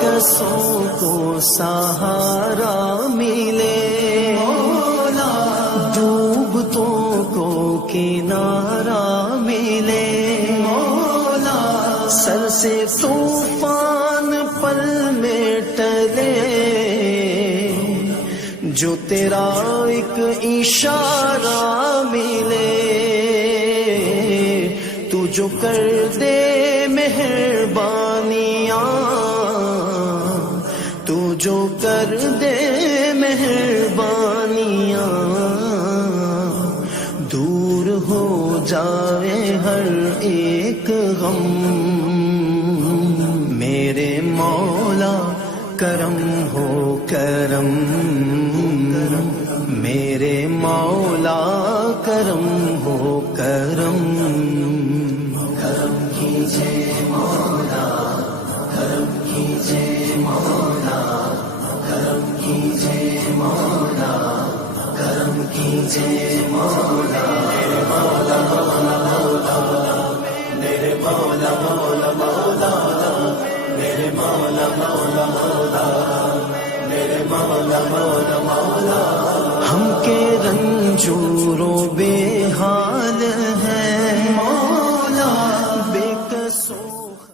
بےکسوں کو سہارا ملے مولا، ڈوبتوں کو کنارہ ملے مولا، سر سے طوفان پل میں ٹلے، جو تیرا ایک اشارہ ملے، تو جو کر دے مہربانیاں، تو جو کر دے مہربانیاں، دور ہو جائے ہر ایک غم، میرے مولا کرم ہو کرم، میرے مولا کرم ہو کرم، کرم کیجے مولا، کرم کیجے مولا، کرم کیجے مولا، کرم کیجے مولا، میرے مولا مولا مولا، میرے مولا مولا مولا، میرے مولا مولا مولا، میرے مولا مولا مولا، ہم کے رنجور و بے حال ہیں،